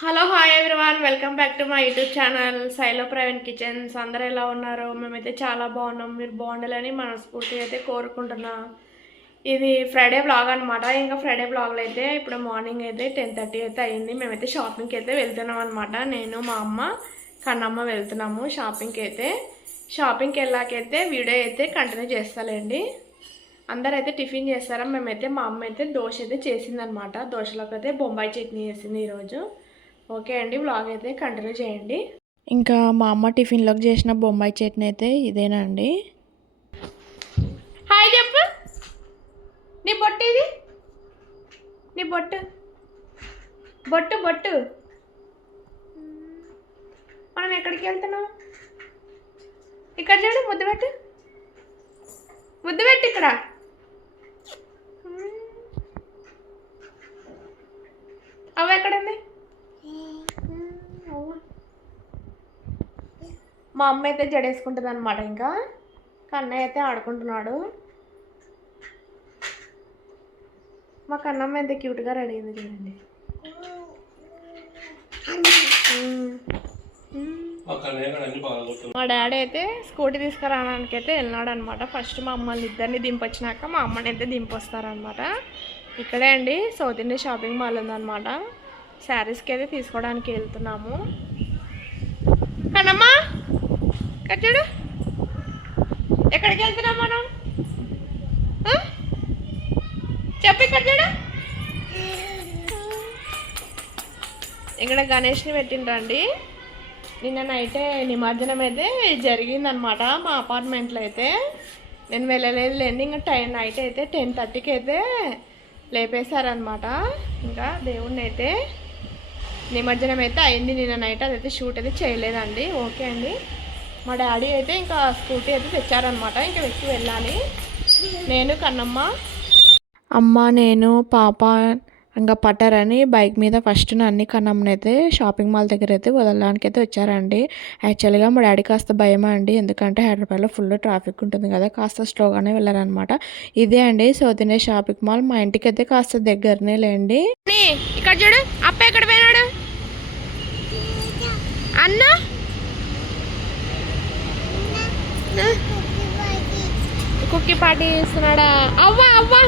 Hello hi everyone welcome back to my YouTube channel Sailo private kitchens అందరూ ఎలా ఉన్నారు? మేమైతే చాలా బాగున్నాం. మీరు బాగుండాలని మనస్ఫూర్తిగా అయితే కోరుకుంటున్నా. ఇది ఫ్రైడే బ్లాగ్ అనమాట ఇంకా ఫ్రైడే బ్లాగ్లో అయితే ఇప్పుడు మార్నింగ్ అయితే టెన్ థర్టీ అయితే అయ్యింది మేమైతే షాపింగ్కి అయితే వెళ్తున్నాం అనమాట నేను మా అమ్మ కన్నమ్మ వెళ్తున్నాము షాపింగ్కి అయితే. షాపింగ్కి వెళ్ళాకైతే వీడియో అయితే కంటిన్యూ చేస్తాలేండి. అందరూ అయితే టిఫిన్ చేస్తారా? మేమైతే మా అమ్మ అయితే దోశ అయితే చేసిందనమాట దోశలోకి అయితే బొంబాయి చట్నీ చేసింది ఈరోజు. ఓకే అండి వ్లాగ్ అయితే కంటిన్యూ చేయండి. ఇంకా మా అమ్మ టిఫిన్లోకి చేసిన బొంబాయి చట్నీ అయితే ఇదేనా అండి? హాయ్ చెప్పు. నీ బొట్టు ఇది? నీ బొట్టు. బొట్టు బొట్టు. మనం ఎక్కడికి వెళ్తున్నాం? ఇక్కడ చూడు ముద్దు పెట్టు. ముద్దు పెట్టు ఇక్కడ. అవ్వ ఎక్కడుంది? మా అమ్మ అయితే జడేసుకుంటుంది అనమాట ఇంకా. కన్నయ్య అయితే ఆడుకుంటున్నాడు. మా కన్నమ్మ ఎంత క్యూట్గా రెడీ అయింది చూడండి. మా డాడీ అయితే స్కూటీ తీసుకురావడానికి అయితే వెళ్ళినాడు అనమాట ఫస్ట్ మా అమ్మల్ని ఇద్దరిని దింపొచ్చినాక మా అమ్మని అయితే దింపొస్తారనమాట ఇక్కడే అండి సౌత్ ఇండియా షాపింగ్ మాల్ ఉందన్నమాట. శారీస్కి అయితే తీసుకోవడానికి వెళ్తున్నాము. కనమ్మా కట్టాడు? ఎక్కడికి వెళ్తున్నాం మనం చెప్పి కట్టాడు ఇక్కడ గణేష్ని పెట్టిండ్రండి. నిన్న నైటే నిమజ్జనం అయితే జరిగిందనమాట మా అపార్ట్మెంట్లో అయితే. నేను వెళ్ళలేదు లేండి ఇంకా టైం నైట్ అయితే టెన్ థర్టీకి అయితే లేపేశారనమాట. ఇంకా దేవుణ్ణి అయితే నిమజ్జనం అయితే అయింది. నిన్న నైట్ అదైతే షూట్ అయితే చేయలేదండి. ఓకే అండి. మా డాడీ అయితే ఇంకా స్కూటీ అయితే తెచ్చారనమాట ఇంకా వెక్కి వెళ్ళాలి. నేను కన్నమ్మ. అమ్మ నేను పాప ఇంకా పట్టారని బైక్ మీద ఫస్ట్ అన్ని కన్నమ్మనైతే షాపింగ్ మాల్ దగ్గర అయితే వదలడానికి అయితే వచ్చారండి. యాక్చువల్గా మా డాడీ కాస్త భయమా అండి. ఎందుకంటే హైదరాబాద్లో ఫుల్ ట్రాఫిక్ ఉంటుంది కదా కాస్త స్లోగానే వెళ్ళారనమాట ఇదే అండి సౌత్ ఇండియా షాపింగ్ మాల్. మా ఇంటికి అయితే కాస్త దగ్గరనే లేండి. ఇక్కడ చూడు అప్ప ఎక్కడ పోయినాడు? అన్న? కుక్కి పార్టీ చేస్తున్నాడా? అవ్వా అవ్వా!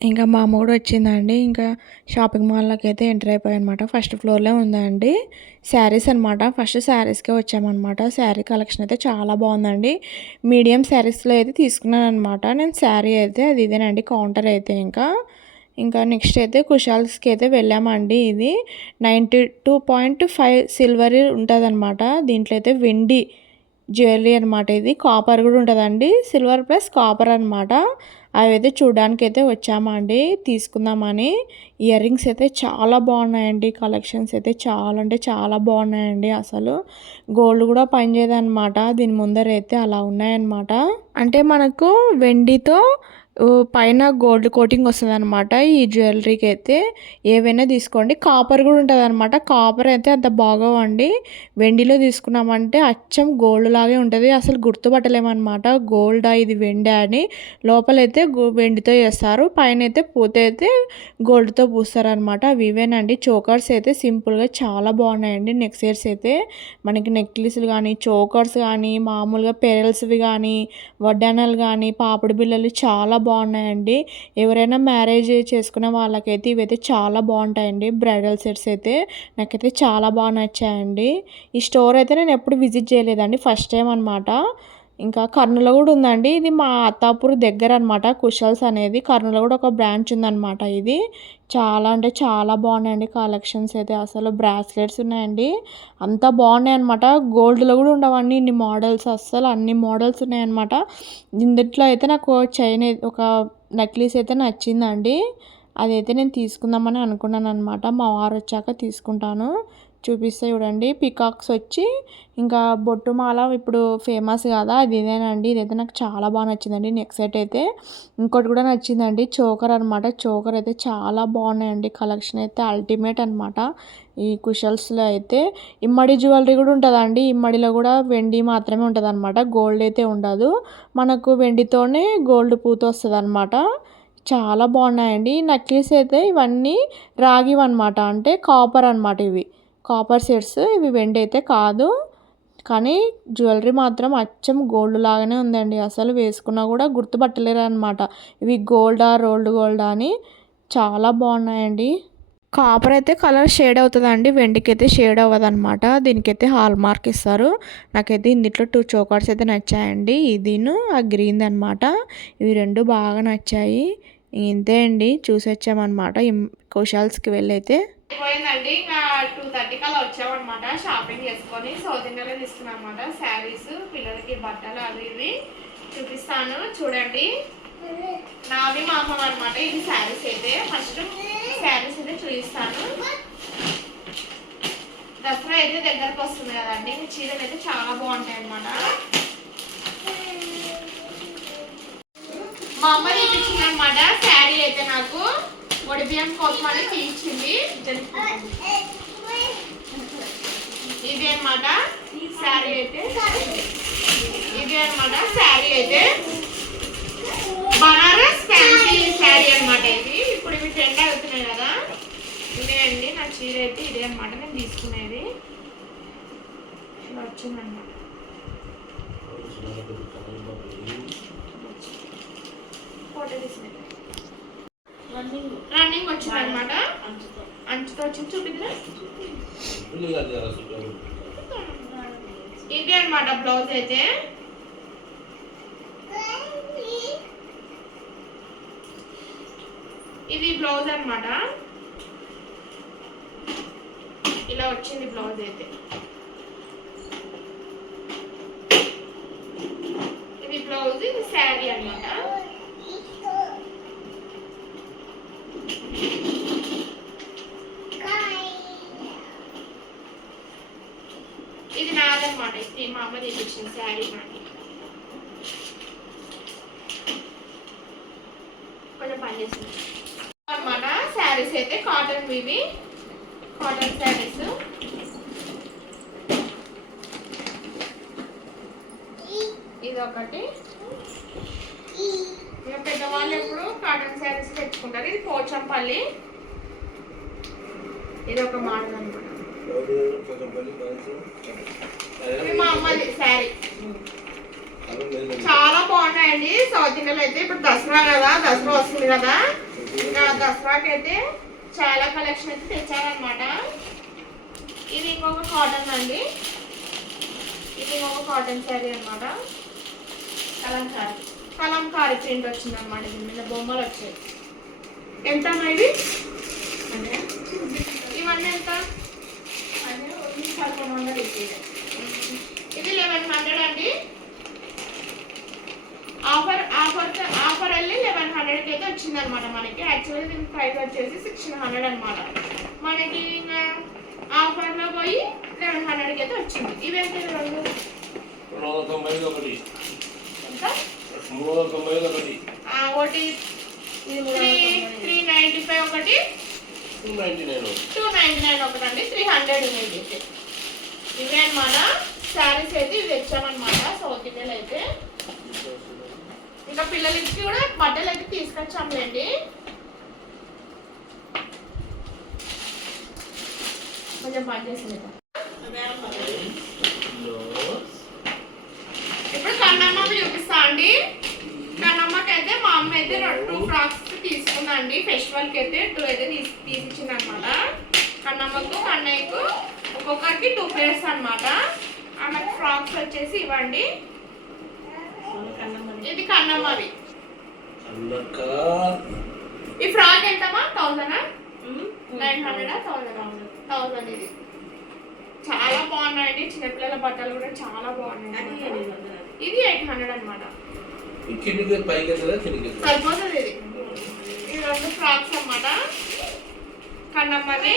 ఇంకా మా అమ్మ కూడా వచ్చిందండి. ఇంకా షాపింగ్ మాల్లోకి అయితే ఎంటర్ అయిపోయాయి అనమాట ఫస్ట్ ఫ్లోర్లో ఉందండి. శారీస్ అనమాట ఫస్ట్ శారీస్కే వచ్చామన్నమాట. శారీ కలెక్షన్ అయితే చాలా బాగుందండి. మీడియం శారీస్లో అయితే తీసుకున్నాను అనమాట నేను శారీ అయితే అది ఇదేనండి. కౌంటర్ అయితే ఇంకా. ఇంకా నెక్స్ట్ అయితే కుషాల్స్కి అయితే వెళ్ళామండి ఇది. Ninety two point five silver ఉంటుందన్నమాట. దీంట్లో అయితే వెండి జ్యువెలరీ అనమాట ఇది. కాపర్ కూడా ఉంటుందండి. సిల్వర్ ప్లస్ కాపర్ అనమాట అవి అయితే చూడడానికి అయితే వచ్చామండి. తీసుకుందామని. ఇయర్ రింగ్స్ అయితే చాలా బాగున్నాయండి. కలెక్షన్స్ అయితే చాలా అంటే చాలా బాగున్నాయండి అసలు. గోల్డ్ కూడా పనిచేయదనమాట దీని ముందర అయితే అలా ఉన్నాయన్నమాట. అంటే మనకు వెండితో పైన గోల్డ్ కోటింగ్ వస్తుంది అనమాట ఈ జ్యువెలరీకి అయితే ఏవైనా తీసుకోండి. కాపర్ కూడా ఉంటుంది అనమాట కాపర్ అయితే అంత బాగోవండి. వెండిలో తీసుకున్నామంటే అచ్చం గోల్డ్ లాగే ఉంటుంది. అసలు గుర్తుపట్టలేమన్నమాట. గోల్డా ఇది వెండి అని లోపలైతే గో- వెండితో చేస్తారు పైన అయితే పూత అయితే గోల్డ్తో పూస్తారనమాట అవి ఇవేనండి. చోకర్స్ అయితే సింపుల్గా చాలా బాగున్నాయండి. నెక్ ఇయర్స్ అయితే మనకి నెక్లెస్లు కానీ చోకర్స్ కానీ మామూలుగా పెరల్స్వి కానీ వడ్డానాలు కానీ పాపిడి బిళ్ళలు చాలా బాగున్నాయండి. ఎవరైనా మ్యారేజ్ చేసుకునే వాళ్ళకైతే ఇవైతే చాలా బాగుంటాయండి. బ్రైడల్ సెట్స్ అయితే నాకైతే చాలా బాగా నచ్చాయండి. ఈ స్టోర్ అయితే నేను ఎప్పుడు విజిట్ చేయలేదండి. ఫస్ట్ టైం అనమాట ఇంకా కర్నూలు కూడా ఉందండి. ఇది మా అత్తాపూర్ దగ్గర అనమాట కుషల్స్ అనేది కర్నూలు కూడా ఒక బ్రాంచ్ ఉందన్నమాట ఇది. చాలా అంటే చాలా బాగున్నాయండి కలెక్షన్స్ అయితే. అసలు బ్రాస్లెట్స్ ఉన్నాయండి. అంతా బాగున్నాయి అనమాట గోల్డ్లో కూడా ఉండవండి ఇన్ని మోడల్స్. అస్సలు అన్ని మోడల్స్ ఉన్నాయన్నమాట. ఇందుట్లో అయితే నాకు చైన్ ఒక నెక్లెస్ అయితే నచ్చిందండి. అదైతే నేను తీసుకుందామని అనుకున్నాను అనమాట మా వారు వచ్చాక తీసుకుంటాను. చూపిస్తే చూడండి. పికాక్స్ వచ్చి ఇంకా బొట్టుమాల ఇప్పుడు ఫేమస్ కదా అది ఇదేనండి. ఇదైతే నాకు చాలా బాగా నచ్చిందండి. నెక్స్ట్ సెట్ అయితే ఇంకోటి కూడా నచ్చిందండి. చోకర్ అనమాట చోకర్ అయితే చాలా బాగున్నాయండి. కలెక్షన్ అయితే అల్టిమేట్ అనమాట ఈ కుషల్స్లో అయితే ఇమ్మడి జ్యువెలరీ కూడా ఉంటుందండి. ఇమ్మడిలో కూడా వెండి మాత్రమే ఉంటుంది అనమాట గోల్డ్ అయితే ఉండదు. మనకు వెండితోనే గోల్డ్ పూత వస్తుంది అనమాట చాలా బాగున్నాయండి. నక్లీస్ అయితే ఇవన్నీ రాగివి అనమాట అంటే కాపర్ అనమాట ఇవి. కాపర్ సెట్స్ ఇవి వెండి అయితే కాదు. కానీ జ్యువెలరీ మాత్రం అచ్చం గోల్డ్ లాగానే ఉందండి. అసలు వేసుకున్నా కూడా గుర్తుపట్టలేరు అనమాట ఇవి గోల్డా రోల్డ్ గోల్డా అని చాలా బాగున్నాయండి. కాపర్ అయితే కలర్ షేడ్ అవుతుందండి. వెండికి అయితే షేడ్ అవ్వదు అనమాట దీనికైతే హాల్ మార్క్ ఇస్తారు. నాకైతే ఇందులో టూ చోకర్స్ అయితే నచ్చాయండి. ఇదిను ఆ గ్రీన్ అనమాట ఇవి రెండు బాగా నచ్చాయి. ఇంతే అండి. చూసి వచ్చామన్నమాట కుషాల్స్కి వెళ్ళైతే. పోయిందండి. ఇంకా టూ థర్టీ కల్లా వచ్చామన్నమాట. షాపింగ్ చేసుకొని సౌత్ ఇండియాలో తీసుకున్నాం అనమాట శారీస్ పిల్లలకి బట్టలు అవి ఇవి చూపిస్తాను. చూడండి. నావి మా అమ్మ అనమాట ఇది శారీస్ అయితే. ఫస్ట్ శారీస్ అయితే చూపిస్తాను. దసరా అయితే దగ్గరకు వస్తుంది కదండి. చీరలు అయితే చాలా బాగుంటాయి అనమాట మా అమ్మ చూపించింది అనమాట శారీ అయితే నాకు. ఒడిబియ్యం కోసం అని తీయించింది ఇది అన్నమాట శారీ అయితే ఇది అన్నమాట శారీ అయితే బనారస్ ఫ్యాన్సీ శారీ అన్నమాట ఇది. ఇప్పుడు ఇవి ట్రెండ్ అవుతున్నాయి కదా. ఇదే అండి నా చీర అయితే ఇదే అన్నమాట. నేను తీసుకునేది. ఇలా వచ్చిందన్నమాట. ఫోటో తీసినది రన్నింగ్ వచ్చింది అనమాట అంచుతో వచ్చింది చూపిద్దా? ఇది అన్నమాట బ్లౌజ్ అయితే? ఇది బ్లౌజ్ అన్నమాట. ఇలా వచ్చింది బ్లౌజ్ అయితే. ఇది బ్లౌజ్ ఇది శారీ అన్నమాట ఇది నాదన్నమాట ఇది మా అమ్మ తెప్పించిన శారీ నాకు కొంచెం పని చేసింది అనమాట శారీస్ అయితే కాటన్ ఇవి కాటన్ శారీస్ ఇది ఒకటి ఇక పెద్దవాళ్ళు ఎప్పుడు కాటన్ శారీస్ తెచ్చుకుంటారు. ఇది పోచంపల్లి. ఇది ఒక మోడల్ అనమాట మా అమ్మది శారీ. చాలా బాగున్నాయండి. సౌత్ ఇండియాలో అయితే ఇప్పుడు దసరా కదా. దసరా వస్తుంది కదా. ఇంకా దసరాకి అయితే చాలా కలెక్షన్ అయితే తెచ్చారనమాట ఇది ఇంకొక కాటన్ అండి. ఇది ఇంకొక కాటన్ శారీ అనమాట కలంకారీ. కలంకారీ ప్రింట్ వచ్చింది అనమాట దీని మీద బొమ్మలు వచ్చాయి. ఎంత ఇవి? ఇవన్నీ. ఎంత? ఇది లెవెన్ హండ్రెడ్ అండి ఆఫర్ ఆఫర్ ఆఫర్ వెళ్ళి లెవెన్ హండ్రెడ్కి అయితే వచ్చింది అనమాట మనకి. యాక్చువల్లీ దీని ప్రైస్ వచ్చేసి సిక్స్టీన్ హండ్రెడ్ అనమాట. మనకి ఇంకా ఆఫర్లో పోయి లెవెన్ హండ్రెడ్కి అయితే వచ్చింది. ఇవి ఇవి రెండు. ఒకటి. ఒకటి. త్రీ త్రీ నైంటీ ఫైవ్ ఒకటి. Two ninety nine two ninety nine ఒకటి అండి. త్రీ హండ్రెడ్ ఉన్నాయి అయితే. ఇవే అనమాట. శారీస్ అయితే ఇవి తెచ్చామన్నమాట. సౌత్ ఇండియాలో అయితే. ఇంకా పిల్లలకి కూడా బట్టలు అయితే తీసుకొచ్చాంలేండి. కొంచెం పని చేసింది ఇప్పుడు కన్నమ్మ చూపిస్తా అండి. కన్నమ్మకి అయితే మా అమ్మ అయితే టూ ఫ్రాక్స్ తీసుకుందండి. ఫెస్టివల్కి అయితే టూ అయితే తీసి తీసిచ్చింది అనమాట కన్నమ్మకు అన్నయ్యకు ఒక్కొక్కరికి టూ పేర్స్ అన్నమాట. ఆమెకు ఫ్రాక్స్ వచ్చేసి ఇవ్వండి. ఇది కన్నమ్మవి అన్నక్క ఈ frock ఎంతమా thousand nine hundred thousand thousand ఇది. చాలా బాగున్నాయండి. చిన్నపిల్లల బట్టలు కూడా చాలా బాగున్నాయి ఇది ఎయిట్ హండ్రెడ్ అనమాట సరిపోతుంది ఇది. ఈ రెండు ఫ్రాక్స్ అన్నమాట. కన్నమ్మది.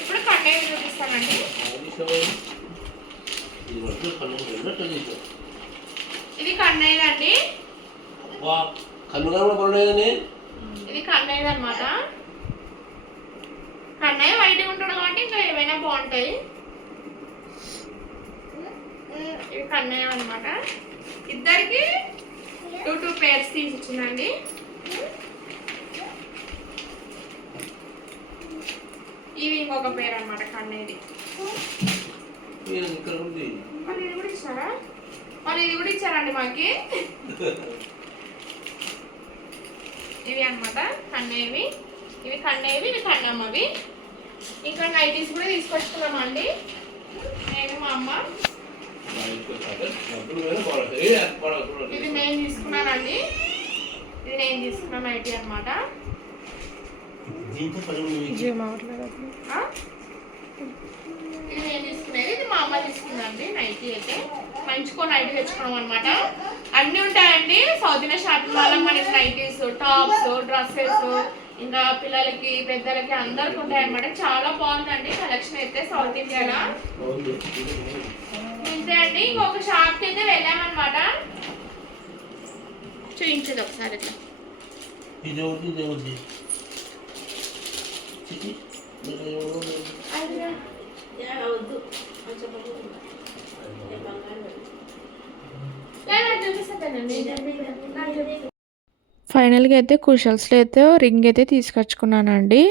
ఇప్పుడు కన్నయ్య చూపిస్తానండి. ఇది కన్నయ్య అండి వా కన్ను కనుక పడలేదని ఇది కన్నయ్య అనమాట కన్నయ్య వైట్గా ఉంటాడు కాబట్టి ఇంకా ఏవైనా బాగుంటాయి. ఇవి కన్నయ్య అనమాట ఇద్దరికి టూ టూ పేర్స్ తీసి ఇచ్చిందండి ఇవి ఇంకొక పేరు అనమాట కన్నయ్యది కూడా ఇచ్చారా వాళ్ళు ఇది కూడా ఇచ్చారండి మాకి. ఇవి అన్నమాట కన్నయ్యవి ఇవి కన్నయ్యవి ఇవి కన్నమ్మవి. ఇంకా నైటీస్ కూడా తీసుకొచ్చుకున్నామండి నేను మా అమ్మ. ఇది నేను తీసుకున్నానండి. ఇది నేను తీసుకున్న నైటీ అనమాట. ఇది నేను తీసుకునేది ఇది మా అమ్మ తీసుకుందండి నైటీ అయితే. మంచికో నైటీ తెచ్చుకున్నాం అనమాట అన్నీ ఉంటాయండి. సౌత్ ఇండియా షాపింగ్ మాల్ మనకి నైటీస్ టాప్స్ డ్రెస్సెస్ ఇంకా పిల్లలకి పెద్దలకి అందరికి ఉంటాయి అనమాట చాలా బాగుందండి. కలెక్షన్ అయితే సౌత్ ఇండియాలో. ఇంతే అండి. ఇంకొక షాప్కి అయితే వెళ్ళామన్నమాట. చూపించదు ఒకసారి ఇట్లా. ఇది ఒకటి ఇది ఒకటి. చిచి, ఫైనల్గా అయితే కుషల్స్లో అయితే రింగ్ అయితే తీసుకొచ్చుకున్నానండి.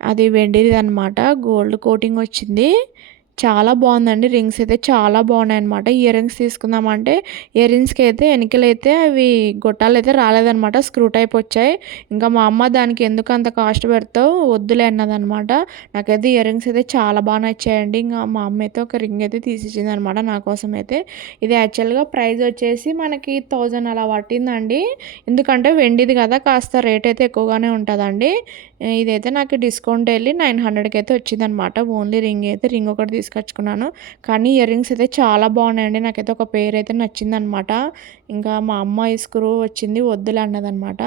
అది వెండిది అనమాట గోల్డ్ కోటింగ్ వచ్చింది. చాలా బాగుందండి. రింగ్స్ అయితే చాలా బాగున్నాయి అనమాట ఇయర్ రింగ్స్ తీసుకుందామంటే ఇయర్ రింగ్స్కి అయితే వెనకలైతే అవి గొట్టాలు అయితే రాలేదనమాట స్క్రూ టైప్ వచ్చాయి. ఇంకా మా అమ్మ దానికి ఎందుకు అంత కాస్ట్ పెడతావు? వద్దులే అన్నదనమాట నాకైతే ఇయర్ రింగ్స్ అయితే చాలా బాగా నచ్చాయండి. ఇంకా మా అమ్మ అయితే ఒక రింగ్ అయితే తీసిచ్చింది అనమాట నా కోసం అయితే. ఇది యాక్చువల్గా ప్రైస్ వచ్చేసి మనకి థౌజండ్ అలా పట్టిందండి. ఎందుకంటే వెండిది కదా కాస్త రేట్ అయితే ఎక్కువగానే ఉంటుందండి. ఇదైతే నాకు డిస్కౌంట్ వెళ్ళి నైన్ హండ్రెడ్కి అయితే వచ్చిందనమాట ఓన్లీ రింగ్ అయితే రింగ్ ఒకటి తీసుకు తీసుకొచ్చుకున్నాను. కానీ ఇయర్ రింగ్స్ అయితే చాలా బాగున్నాయండి. నాకైతే ఒక పేరు అయితే నచ్చిందనమాట. ఇంకా మా అమ్మ ఇసుకురు వచ్చింది వద్దులే అన్నదనమాట.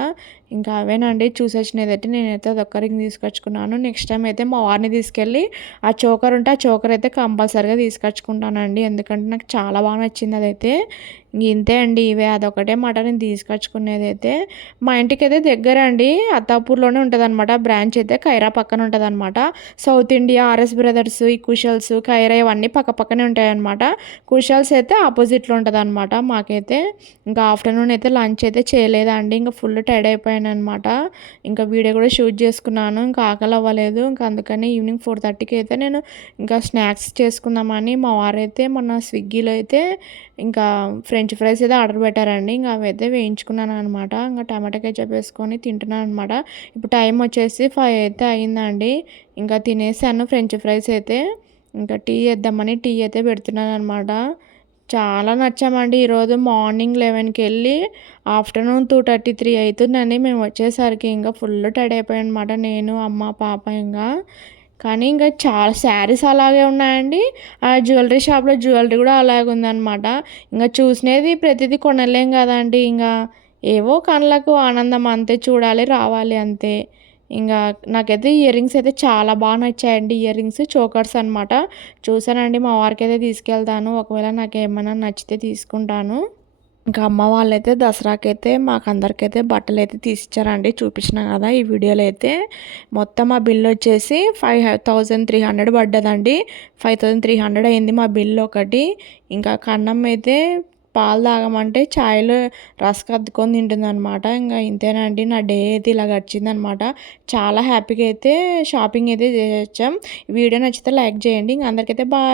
ఇంకా అవేనండి చూసొచ్చినది వచ్చినదైతే నేనైతే అదొక్క రింగ్ తీసుకొచ్చుకున్నాను. నెక్స్ట్ టైం అయితే మా వారిని తీసుకెళ్ళి ఆ చోకర్ ఉంటే ఆ చోకర్ అయితే కంపల్సరీగా తీసుకొచ్చుకుంటానండి. ఎందుకంటే నాకు చాలా బాగా నచ్చింది అదైతే. ఇంక ఇంతే అండి ఇవే అదొకటే మాట నేను తీసుకొచ్చుకునేది అయితే మా ఇంటికి అయితే దగ్గర అండి అత్తాపూర్లోనే ఉంటుంది అనమాట బ్రాంచ్ అయితే ఖైరా పక్కన ఉంటుంది అనమాట సౌత్ ఇండియా ఆర్ఎస్ బ్రదర్స్ ఈ కుషల్స్ ఖైరా ఇవన్నీ పక్క పక్కనే ఉంటాయన్నమాట. కుషల్స్ అయితే ఆపోజిట్లో ఉంటుంది అనమాట మాకైతే. ఇంకా ఆఫ్టర్నూన్ అయితే లంచ్ అయితే చేయలేదండి. ఇంకా ఫుల్ టైడ్ అయిపోయాను. అనమాట ఇంకా వీడియో కూడా షూట్ చేసుకున్నాను. ఇంకా ఆకలి అవ్వలేదు. ఇంకా అందుకని ఈవినింగ్ ఫోర్ థర్టీకి అయితే నేను ఇంకా స్నాక్స్ చేసుకుందామని మా వారైతే మొన్న స్విగ్గీలో అయితే ఇంకా ఫ్రెంచ్ ఫ్రైస్ అయితే ఆర్డర్ పెట్టారండి. ఇంకా అవి అయితే వేయించుకున్నాను అనమాట ఇంకా టమాటా కెచప్ వేసుకొని తింటున్నాను అనమాట ఇప్పుడు టైం వచ్చేసి ఫైవ్ అయితే అయిందండి. ఇంకా తినేసాను ఫ్రెంచ్ ఫ్రైస్ అయితే. ఇంకా టీ చేద్దామని టీ అయితే పెడుతున్నాను అనమాట చాలా నచ్చామండి. ఈరోజు మార్నింగ్ లెవెన్కి వెళ్ళి ఆఫ్టర్నూన్ టూ థర్టీ త్రీ అవుతుందండి మేము వచ్చేసరికి ఇంకా ఫుల్ టైడ్ అయిపోయాను అనమాట నేను అమ్మ పాప ఇంకా. కానీ ఇంకా చాలా శారీస్ అలాగే ఉన్నాయండి. ఆ జ్యువెలరీ షాప్లో జ్యువెలరీ కూడా అలాగే ఉందన్నమాట. ఇంకా చూసినది ప్రతిదీ కొనలేం కదండి. ఇంకా ఏవో కళ్ళకు ఆనందం అంతే చూడాలి రావాలి అంతే. ఇంకా నాకైతే ఇయర్ రింగ్స్ అయితే చాలా బాగా నచ్చాయండి. ఇయర్ రింగ్స్ చోకర్స్ అనమాట చూసానండి మా వారికి అయితే తీసుకెళ్తాను. ఒకవేళ నాకు ఏమైనా నచ్చితే తీసుకుంటాను. ఇంకా అమ్మ వాళ్ళైతే దసరాకైతే మాకందరికైతే మాకు అందరికైతే బట్టలు అయితే తీసిచ్చారండి. చూపించిన కదా ఈ వీడియోలో అయితే. మొత్తం మా బిల్ వచ్చేసి ఫైవ్ థౌజండ్ త్రీ హండ్రెడ్ పడ్డదండి. ఫైవ్ థౌజండ్ త్రీ హండ్రెడ్ అయింది మా బిల్ ఒకటి. ఇంకా కన్నం అయితే పాలు తాగమంటే ఛాయ్లో రస్ కద్దుకొని తింటుందనమాట ఇంకా ఇంతేనండి నా డే అయితే ఇలా గడిచిందనమాట చాలా హ్యాపీగా అయితే షాపింగ్ అయితే చేసాం వీడియో నచ్చితే లైక్ చేయండి. ఇంక అందరికైతే బాయ్.